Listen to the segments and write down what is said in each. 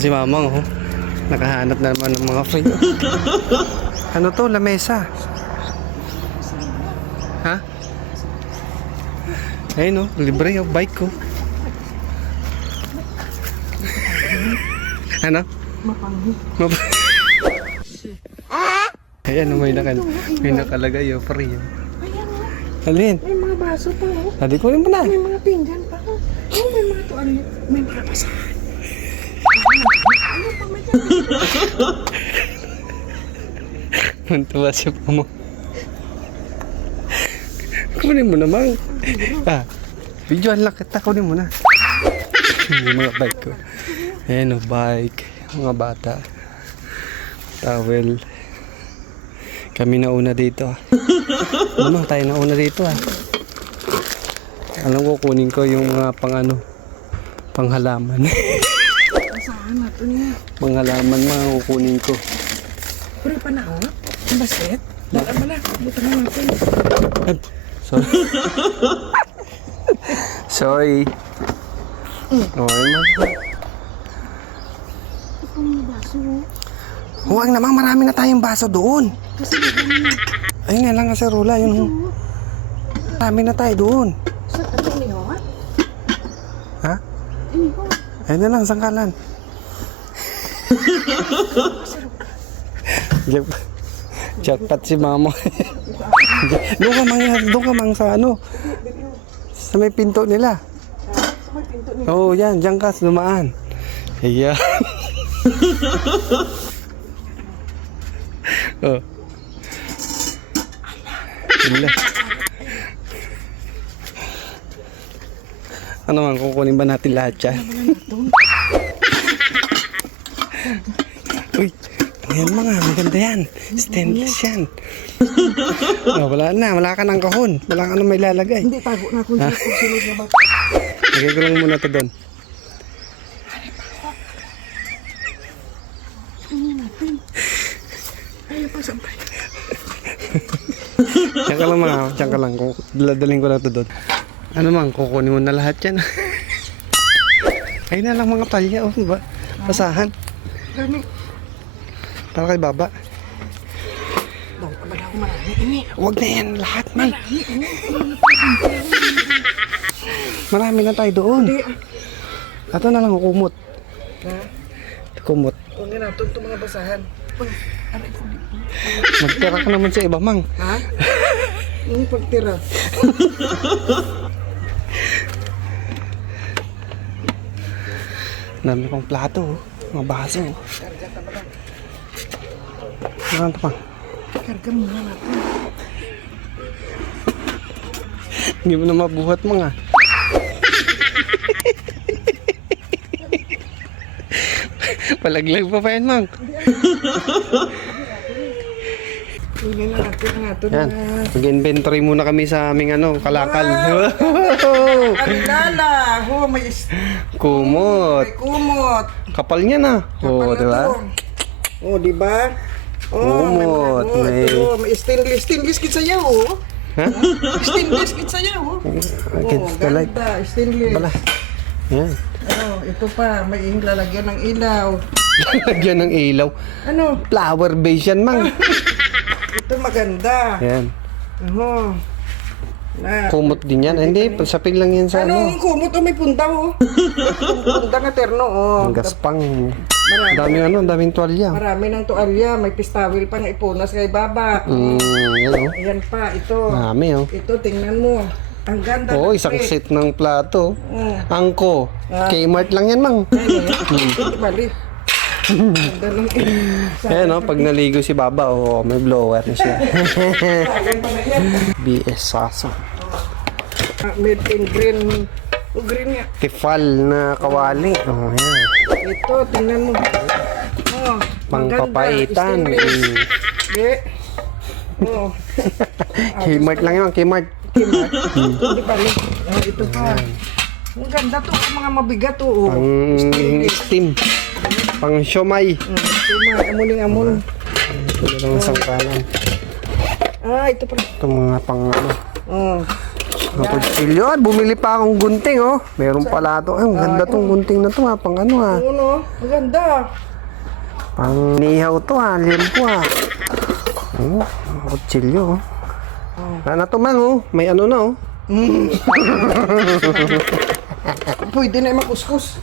Si Mamang, oh. Nakahanap na naman ng mga free. Ano to? Lamesa. Ha? Ayun, oh. Libre yung bike ko. Ano? Mapanghi. Ayan, may nakalagay yung free. Alin? May mga baso pa, oh. Hadi ko rin mo na. May mga pinggan pa, oh. Oh, may mga tuwalya. May mga basahan. Ano pa may Mantuwa siya pa mo. Kunin mo naman. Videoan lang kita. Kunin mo na. Yung mga bike ko. Ayan o, bike. Mga bata. Towel. Kami na una dito. Ano, tayo na una dito. Alam ko, kunin ko yung mga panghalaman. basahan nato niya. Panghalaman mga kukunin ko. Pero pa na, oh. Ang basket. Dala ba na? Butang na natin. Sorry. Sorry. Okay man. Ito mga baso, oh. Huwag naman, marami na tayong baso doon. Kasi na. Ayun nga lang kasi Rula, yun. Marami na tayo doon. Sa ini, oh. Ha? Ini, oh. Ayun na lang, sangkalan. Jackpot si mama. Doon ka mang sa ano. Sa may pinto nila. Sa may pinto niya. Oo, yan, diyan ka lumaan. Ayan. Oh. Wala. Ano man, kukunin ba natin lahat yan? Uy, ayan mga, maganda yan. Stainless yan. Oh, wala ka ng kahon. Wala ka nang may lalagay. Hindi, tago na kung sunod na ba. Lagay ko lang muna to doon. Ayaw pa sampay. Diyan ka lang mga, diyan ka lang. Daladaling ko lang to doon. Ano man, kukunin mo na lahat yan. Ayun na lang mga palya, oh, ba? Basahan. Gani. Para kay baba. Daw pa ba na ako marami? Ini. Huwag na yan, lahat man. Marami na tayo doon. Hindi. Ito na lang, kumot. Ha? Kumot. Kunin natin itong mga basahan. Uy, aray ko. Magtira ka naman sa iba, mang. Ha? Ini pagtira. Dami kong plato, oh. Mga baso. Oh. Ano ito pang? Karga muna natin. Hindi mo na mabuhat mga. Palaglag pa yan, mang. Kunin na natin natin Yan. na. Mag-inventory muna kami sa aming kalakal. Alala! Ho, may Kumot. kumot. Kapal niya na. Oo, Kapal na diba? to. Oh, diba? Kumot. May stainless. Stainless kit sayaw, oh. Ha? Stainless kit sayaw, oh. Against the light. Ganda. Stainless. Bala. Yan. Ito pa. May lalagyan ng ilaw. Lagyan ng ilaw. Ano? Flower base yan, mang. Ito maganda. Yan. Ano? Na. Kumot din yan. Hindi, sapin lang yan sa Ano? Kumot, oh, may punta, oh. Punta na terno, oh. Ang gaspang. Marami. Ang daming tuwalya. Marami ng tuwalya. May pistawil pa na ipunas kay baba. Yan o. Ayan pa, ito. Marami o. Ito, tingnan mo. Ang ganda. Oo, ng isang set. set ng plato. Oh. Angko. Kmart lang yan, mang. Hindi bali. Ganda ng Ayan o, pag naligo si Baba, may blower na siya. Ayan pa na yan. BS Saso. Made in green. Oh, green nga. Tifal na kawali. Oh, yan. Ito, tingnan mo. Oh, Pangpapaitan. Hindi. Oh. Kmart lang yan, Kmart. Hindi bali. Ito pa. Ang ganda to, mga mabigat to. Oh. Pang steam. Pang siomay. Ito, amuling-amul. Ito lang sangkalan. Ito pa. Ito mga pang ano. Oh. Kutsilyo. Ay, bumili pa akong gunting, oh. Meron pala ito. Ay, ang ganda tong gunting na to, ha. Pang ano, ha. Ano? Maganda. Pang nihaw to, ha. Limpo, ha. Oh, kutsilyo, oh. Ano to, mang, oh. May ano na, oh. Pwede na makuskus.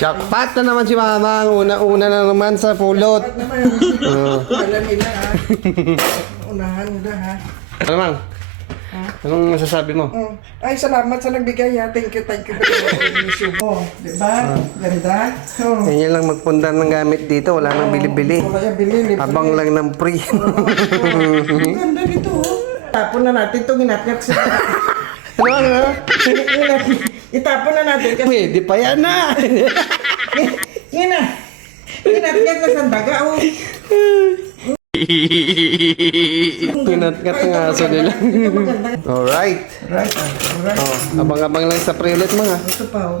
Jackpot na naman si Mama. Una-una na naman sa pulot. Alam nila ha. Unahan nila ha. Ano, mang? Anong masasabi mo? Ay, salamat sa nagbigay ha. Thank you for the issue. Oh, diba? Ganda. Oh. Ganyan lang magpunta ng gamit dito. Wala nang bili-bili. Wala yung bilhin. Habang lang ng free. Ang ganda nito oh. Tapon na natin itong inatngat sa... Ano? Itapon na natin kasi... Pwede pa yan na. Inatngat na sa daga oh. Pinatkat ng aso nila. Alright. Right. Oh, abang-abang lang sa pre ulit mga. Ito pa oh.